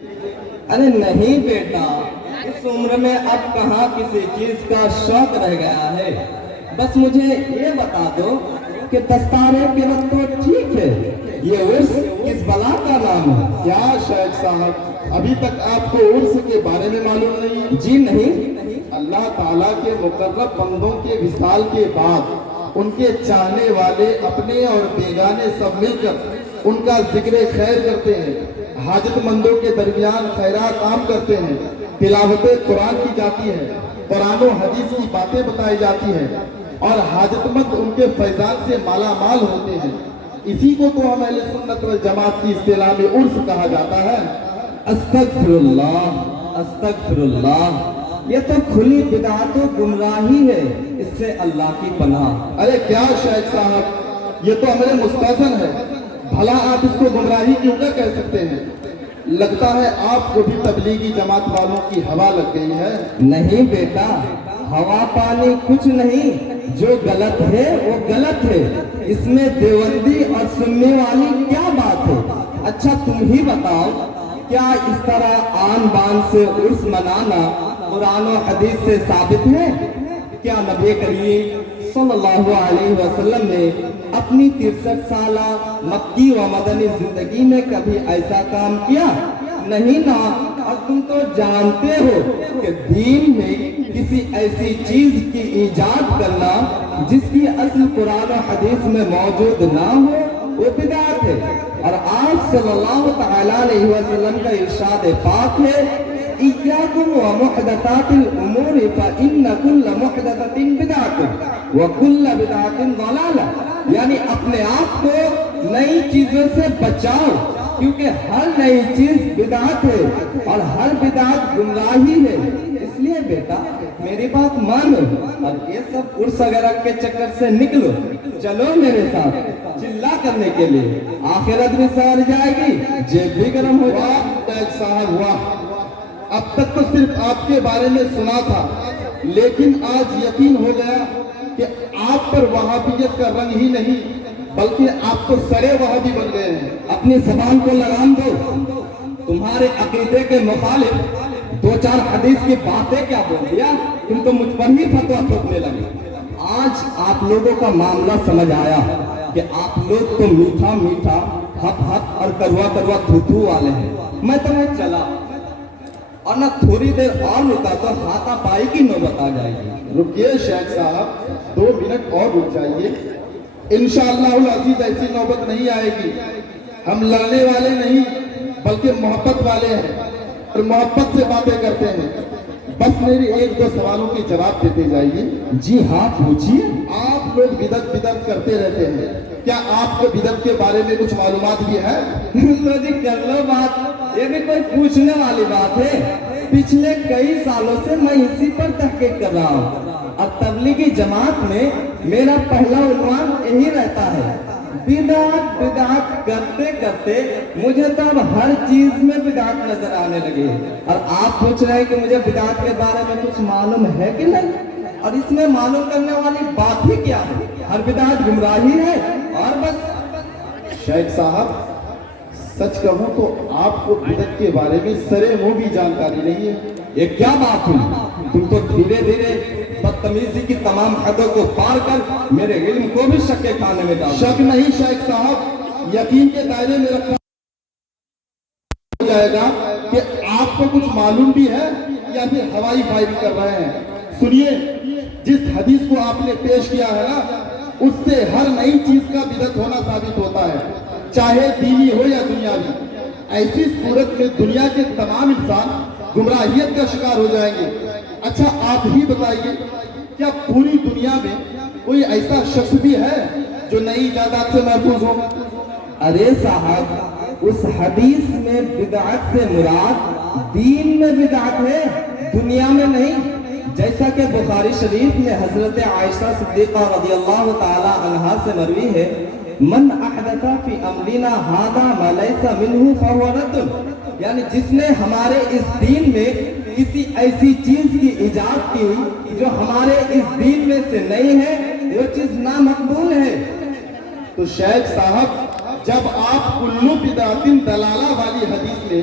ارے نہیں بیٹا، اس عمر میں اب کہاں کسی چیز کا شوق رہ گیا ہے۔ بس مجھے یہ بتا دو کہ دستارے کے وقت تو ٹھیک ہے، یہ عرس کس بلا کا نام ہے؟ کیا شیخ صاحب ابھی تک آپ کو عرس کے بارے میں معلوم نہیں؟ جی نہیں۔ اللہ تعالیٰ کے مقرب بندوں کے وصال کے بعد ان کے چاہنے والے اپنے اور بیگانے سب مل کر ان کا ذکر خیر کرتے ہیں، حاجت مندوں کے درمیان خیرات عام کرتے ہیں، تلاوت قرآن کی جاتی ہے، قرآن و حدیث کی باتیں بتائی جاتی ہیں اور حاجت مند ان کے فیضان سے مالا مال ہوتے ہیں۔ اسی کو تو ہم اہل سنت والجماعت کی اصطلاح میں عرس کہا جاتا ہے۔ استغفر اللہ، استغفر اللہ، یہ تو کھلی بدعت و گمراہی ہے، اس سے اللہ کی پناہ۔ ارے کیا شیخ صاحب، یہ تو ہمارے مستحسن ہے، بھلا آپ اس کو گمراہی کیوں نہ کہہ سکتے ہیں؟ لگتا ہے آپ کو بھی تبلیغی جماعت والوں کی ہوا لگ گئی ہے۔ نہیں بیٹا، ہوا پانی کچھ نہیں، جو غلط ہے وہ غلط ہے، اس میں دیوبندی اور سننے والی کیا بات ہے؟ اچھا تم ہی بتاؤ، کیا اس طرح آن بان سے عرس منانا قرآن و حدیث سے ثابت ہے؟ کیا نبی کریم صلی اللہ علیہ وسلم نے اپنی 63 سالہ مکی و مدنی زندگی میں کبھی ایسا کام کیا؟ نہیں نا۔ اور تم تو جانتے ہو کہ دین میں کسی ایسی چیز کی ایجاد کرنا جس کی اصل قرآن و حدیث میں موجود نہ ہو وہ بدعت ہے۔ اور آپ صلی اللہ تعالیٰ علیہ وسلم کا ارشاد پاک ہے، إِيَّاكُمْ وَمُحْدَثَاتِ الْأُمُورِ فَإِنَّ كُلَّ مُحْدَثَةٍ بِدْعَةٌ وَكُلَّ بِدْعَةٍ ضَلَالَةٌ، یعنی اپنے آپ کو نئی چیزوں سے بچاؤ، کیونکہ ہر نئی چیز بدعت ہے اور ہر بدعت گمراہی ہے۔ اس لیے بیٹا میری بات مانو اور یہ سب عرس وغیرہ کے چکر سے نکلو، چلو میرے ساتھ چلا کرنے کے لیے، آخرت بھی سنور جائے گی، جیب بھی گرم ہو جائے گی۔ واہ شیخ صاحب واہ، اب تک تو صرف آپ کے بارے میں سنا تھا، لیکن آج یقین ہو گیا کہ آپ پر وہابیت کا رنگ ہی نہیں بلکہ آپ تو سرے وہابی بن گئے ہیں۔ اپنی زبان کو لگام دو، تمہارے عقیدے کے مخالف دو چار حدیث کی باتیں کیا بول دیا، تم تو مجھ پر ہی فتویٰ تھوپنے لگے۔ آج آپ لوگوں کا معاملہ سمجھ آیا کہ آپ لوگ تو میٹھا میٹھا ہپ ہپ اور کروا کروا تھو والے ہیں۔ میں تمہیں چلا اور نہ تھوڑی دیر اور رکا تو ہاتھا پائی کی نوبت آ جائے گی۔ رکیے شیخ صاحب، 2 منٹ اور رک جائیے، انشاءاللہ العزیز ایسی نوبت نہیں آئے گی۔ ہم لڑنے والے نہیں بلکہ محبت والے ہیں اور محبت سے باتیں کرتے ہیں۔ بس میری 1-2 سوالوں کے جواب دیتے جائیے۔ جی ہاں پوچھیے۔ آپ لوگ بدعت کرتے رہتے ہیں، کیا آپ کو بدعت کے بارے میں کچھ معلومات بھی ہے؟ تو جی کر لو بات، یہ بھی کوئی پوچھنے والی بات ہے؟ پچھلے کئی سالوں سے میں اسی پر تحقیق کر رہا ہوں اور تبلیغی جماعت میں میرا پہلا عنوان یہی رہتا ہے، بدعت کرتے کرتے مجھے تو اب ہر چیز میں بدعت نظر آنے لگی ہے۔ اور آپ پوچھ رہے ہیں کہ مجھے بدعت کے بارے میں کچھ معلوم ہے کہ نہیں، اور اس میں معلوم کرنے والی بات ہی کیا ہے؟ ہر بدعت گمراہی ہے اور بس۔ شیخ صاحب سچ کہوں تو آپ کو بدعت کے بارے میں سرے منہ بھی جانکاری نہیں ہے۔ یہ کیا بات ہوئی؟ تم تو دھیرے دھیرے بدتمیزی کی تمام حدوں کو پار کر میرے علم کو بھی شک کے کھانے میں ڈال۔ شک نہیں شیخ صاحب، یقین کے دائرے میں رکھا ہو جائے گا کہ آپ کو کچھ معلوم بھی ہے یا پھر ہوائی فائرنگ کر رہے ہیں۔ سنیے، جس حدیث کو آپ نے پیش کیا ہے نا، اس سے ہر نئی چیز کا بدعت ہونا ثابت ہوتا ہے، چاہے دینی ہو یا دنیاوی۔ ایسی صورت میں دنیا کے تمام انسان گمراہیت کا شکار ہو جائیں گے۔ اچھا آپ ہی بتائیے، کیا پوری دنیا میں کوئی ایسا شخص بھی ہے جو نئی ایجادات سے محفوظ ہو؟ ارے صاحب، اس حدیث میں بدعت سے مراد دین میں بدعت ہے، دنیا میں نہیں۔ جیسا کہ بخاری شریف میں حضرت عائشہ صدیقہ رضی اللہ تعالی عنہا سے مروی ہے، من احدث فی امرنا ھذا ما لیس منہ فہو رد، یعنی جس نے ہمارے اس دین میں کسی ایسی چیز کی ایجاد کی جو ہمارے اس دین میں سے نہیں ہے، وہ چیز نامقبول ہے۔ تو شیخ صاحب، جب آپ کلو بدعت دلالہ والی حدیث میں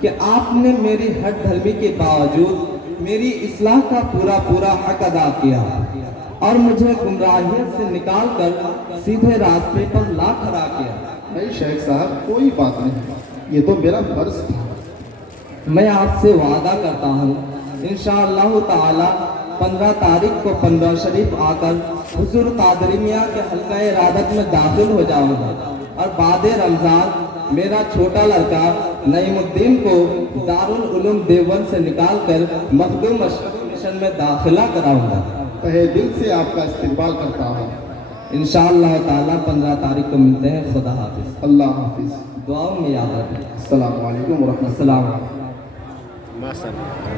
کہ آپ نے میری ہٹ دھرمی کے باوجود میری اصلاح کا پورا حق ادا کیا اور مجھے گمراہیت سے نکال کر سیدھے راستے پر لا کھڑا کیا۔ نہیں شیخ صاحب، کوئی بات نہیں، یہ تو میرا فرض تھا۔ میں آپ سے وعدہ کرتا ہوں انشاءاللہ تعالی 15 تاریخ کو پنڈا شریف آ کر حضور قادری میاں کے حلقہ ارادت میں داخل ہو جاؤں گا اور بعد رمضان میرا چھوٹا لڑکا نعیم الدین کو دارالعلوم دیوبند سے نکال کر مخدوم مشن میں داخلہ کراؤں گا۔ تہہ دل سے آپ کا استقبال کرتا ہوں۔ انشاءاللہ تعالی 15 تاریخ کو ملتے ہیں۔ خدا حافظ۔ اللہ حافظ۔ دعاؤں میں یاد رکھیں۔ السلام علیکم ورحمۃ اللہ۔ السلام علیکم۔